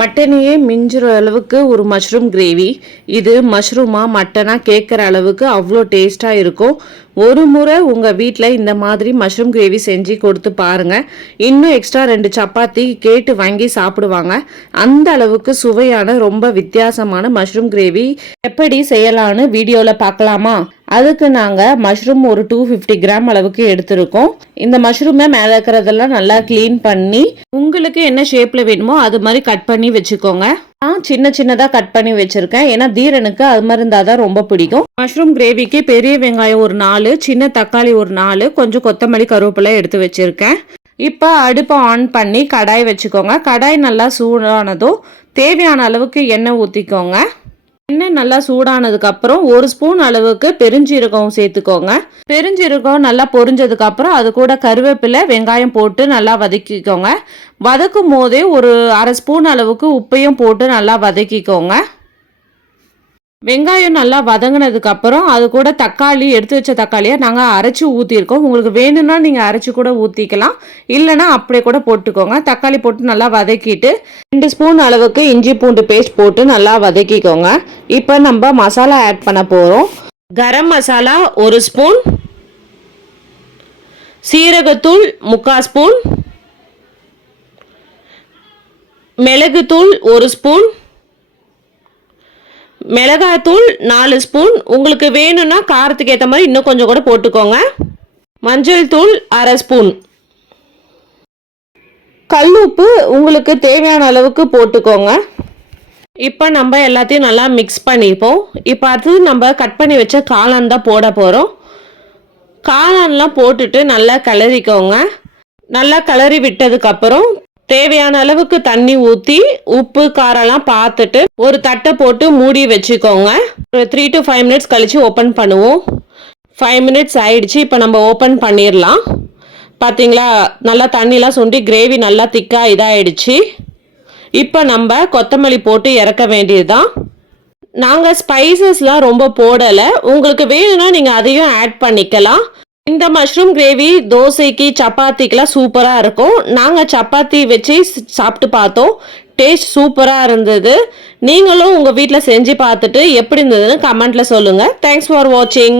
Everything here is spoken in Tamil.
மட்டனையே மிஞ்சுற அளவுக்கு ஒரு மஷ்ரூம் கிரேவி இது மஷ்ரூமா மட்டனா கேட்குற அளவுக்கு அவ்வளோ டேஸ்ட்டாக இருக்கும். ஒரு முறை உங்கள் வீட்டில் இந்த மாதிரி மஷ்ரூம் கிரேவி செஞ்சு கொடுத்து பாருங்கள் இன்னும் எக்ஸ்ட்ரா ரெண்டு சப்பாத்தி கேட்டு வாங்கி சாப்பிடுவாங்க. அந்த அளவுக்கு சுவையான ரொம்ப வித்தியாசமான மஷ்ரூம் கிரேவி எப்படி செய்யலான்னு வீடியோவில் பார்க்கலாமா? அதுக்கு நாங்கள் மஷ்ரூம் ஒரு டூ ஃபிஃப்டி கிராம் அளவுக்கு எடுத்திருக்கோம். இந்த மஷ்ரூமை மேலே இருக்கிறதெல்லாம் நல்லா க்ளீன் பண்ணி உங்களுக்கு என்ன ஷேப்பில் வேணுமோ அது மாதிரி கட் பண்ணி வச்சுக்கோங்க. நான் சின்ன சின்னதாக கட் பண்ணி வச்சுருக்கேன். ஏன்னா தீரனுக்கு அது மாதிரி இருந்தால் தான் ரொம்ப பிடிக்கும். மஷ்ரூம் கிரேவிக்கு பெரிய வெங்காயம் ஒரு நாலு சின்ன தக்காளி ஒரு நாலு கொஞ்சம் கொத்தமல்லி கருவேப்பிலை எடுத்து வச்சுருக்கேன். இப்போ அடுப்பை ஆன் பண்ணி கடாய் வச்சுக்கோங்க. கடாய் நல்லா சூடானதும் தேவையான அளவுக்கு எண்ணெய் ஊற்றிக்கோங்க எண்ணெய் நல்லா சூடானதுக்கு அப்புறம் ஒரு ஸ்பூன் அளவுக்கு பெருஞ்சீரகம் சேர்த்துக்கோங்க. பெருஞ்சீரகம் நல்லா பொரிஞ்சதுக்கு அப்புறம் அது கூட கருவேப்பிலை வெங்காயம் போட்டு நல்லா வதக்கிக்கோங்க. வதக்கும் போதே ஒரு அரை ஸ்பூன் அளவுக்கு உப்பையும் போட்டு நல்லா வதக்கிக்கோங்க. வெங்காயம் நல்லா வதங்கினதுக்கு அப்புறம் அது கூட தக்காளி எடுத்து வச்ச தக்காளியை நாங்கள் அரைச்சி ஊற்றிருக்கோம் உங்களுக்கு வேணும்னா நீங்கள் அரைச்சி கூட ஊற்றிக்கலாம் இல்லைன்னா அப்படியே கூட போட்டுக்கோங்க. தக்காளி போட்டு நல்லா வதக்கிட்டு ரெண்டு ஸ்பூன் அளவுக்கு இஞ்சி பூண்டு பேஸ்ட் போட்டு நல்லா வதக்கிக்கோங்க. இப்போ நம்ம மசாலா ஆட் பண்ண போகிறோம் கரம் மசாலா ஒரு ஸ்பூன். சீரகத்தூள் முக்கால் ஸ்பூன். மிளகுத்தூள் ஒரு ஸ்பூன். மிளகாத்தூள் நாலு ஸ்பூன். உங்களுக்கு வேணும்னா காரத்துக்கு ஏற்ற மாதிரி இன்னும் கொஞ்சம் கூட போட்டுக்கோங்க. மஞ்சள் தூள் அரை ஸ்பூன். கல் உப்பு உங்களுக்கு தேவையான அளவுக்கு போட்டுக்கோங்க. இப்போ நம்ம எல்லாத்தையும் நல்லா மிக்ஸ் பண்ணிப்போம். இப்போ அடுத்தது நம்ம கட் பண்ணி வச்ச காளான் தான் போட போகிறோம் காளான்லாம் போட்டுட்டு நல்லா கிளறிக்கோங்க. நல்லா கிளறி விட்டதுக்கப்புறம் தேவையான அளவுக்கு தண்ணி ஊற்றி உப்பு காரெல்லாம் பார்த்துட்டு ஒரு தட்டை போட்டு மூடி வச்சுக்கோங்க. ஒரு த்ரீ டு ஃபைவ் மினிட்ஸ் கழித்து ஓப்பன் பண்ணுவோம். ஃபைவ் மினிட்ஸ் ஆயிடுச்சு. இப்போ நம்ம ஓப்பன் பண்ணிடலாம். பார்த்தீங்களா நல்லா தண்ணிலாம் சுண்டி கிரேவி நல்லா திக்காக இதாகிடுச்சு இப்போ நம்ம கொத்தமல்லி போட்டு இறக்க வேண்டியதுதான். நாங்கள் ஸ்பைசஸ்லாம் ரொம்ப போடலை. உங்களுக்கு வேணும்னா நீங்கள் அதையும் ஆட் பண்ணிக்கலாம். இந்த மஷ்ரூம் கிரேவி தோசைக்கு சப்பாத்திக்கெலாம் சூப்பராக இருக்கும். நாங்கள் சப்பாத்தி வச்சு சாப்பிட்டு பார்த்தோம். டேஸ்ட் சூப்பராக இருந்தது. நீங்களும் உங்கள் வீட்டில் செஞ்சு பார்த்துட்டு எப்படி இருந்ததுன்னு கமெண்ட்டில் சொல்லுங்கள் தேங்க்ஸ் ஃபார் வாட்சிங்